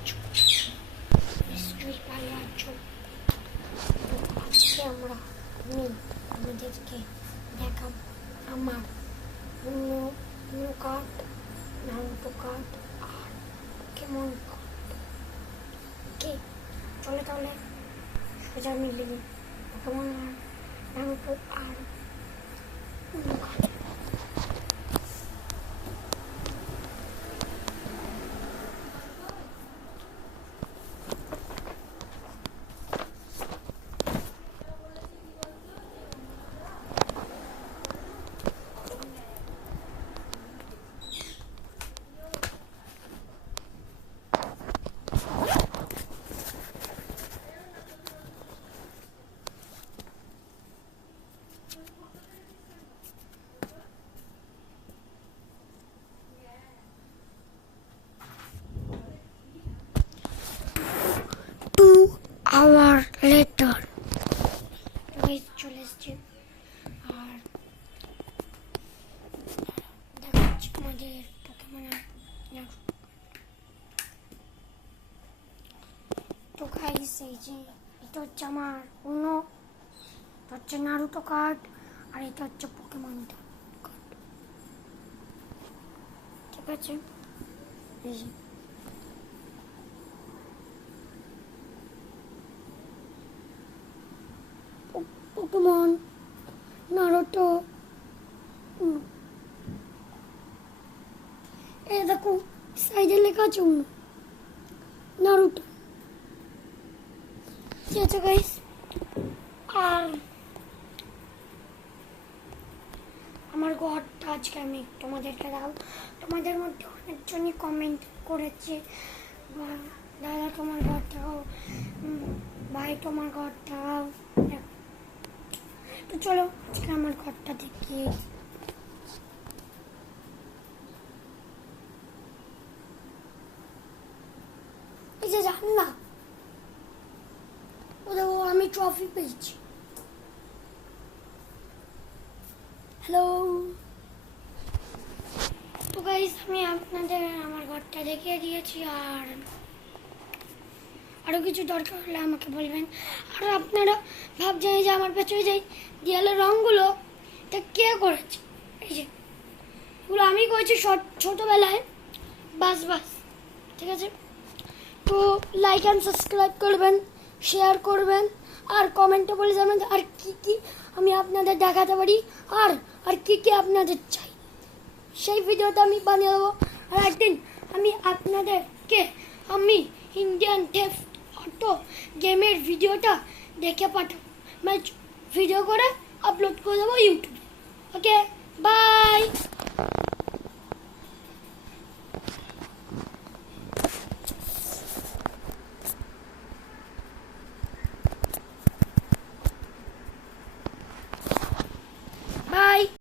আছো, নিশ্চয়ই ভালো আছো। আজকে আমি আমাদেরকে দেখাবো আমার উনো কার্ড, নারুটো কার্ড আর কেমন কার্ড। ওকে, চলে তাহলে সোজা মিলে নিই কেমন নারুটো আর উনো কার্ড। আওয়ার লেটার চলে এসছে আর দেখাচ্ছি আমাদের পোকেমন। তো গাইস, এই যে এটা হচ্ছে আমার উনো, এটা হচ্ছে নারুটো কার্ড আর এটা হচ্ছে পোকেমন কার্ড। ঠিক আছে, এই যে পোকেমন নারুটো উনো। এই দেখো সাইডে লেখা আছে উনো নারুটো। ঠিক আছে গাইস, আর আমার ঘরটা আজকে আমি তোমাদেরকে দেখাবো। তোমাদের মধ্যে অনেকজনই কমেন্ট করেছে, দাদা তোমার ঘর দেখাও, ভাই তোমার ঘর দেখাও। তো চলো আজকে আমার ঘরটা দেখি। এই যে জান না, ও দেখো আমি ট্রফি পেয়েছি। হ্যালো, তো গাইস আমি আপনাদের আমার ঘরটা দেখিয়ে দিয়েছি, আর আরও কিছু দরকার হলে আমাকে বলবেন। আর আপনারা ভাবছেন যে আমার পেছনে যে দেয়ালের রঙগুলো এটা কে করেছে, এই যে এগুলো আমি করেছি ছোটোবেলায়। বাস ঠিক আছে, তো লাইক অ্যান্ড সাবস্ক্রাইব করবেন, শেয়ার করবেন আর কমেন্টে বলে জানাবেন আর কি আমি আপনাদের দেখাতে পারি আর কি আপনাদের চাই, সেই ভিডিওটা আমি বানিয়ে দেবো। আর একদিন আমি আপনাদেরকে ইন্ডিয়ান থেফট অটো গেমের ভিডিওটা দেখে পাঠাবো, মানে ভিডিও করে আপলোড করে দেবো ইউটিউবে। ওকে, বাই।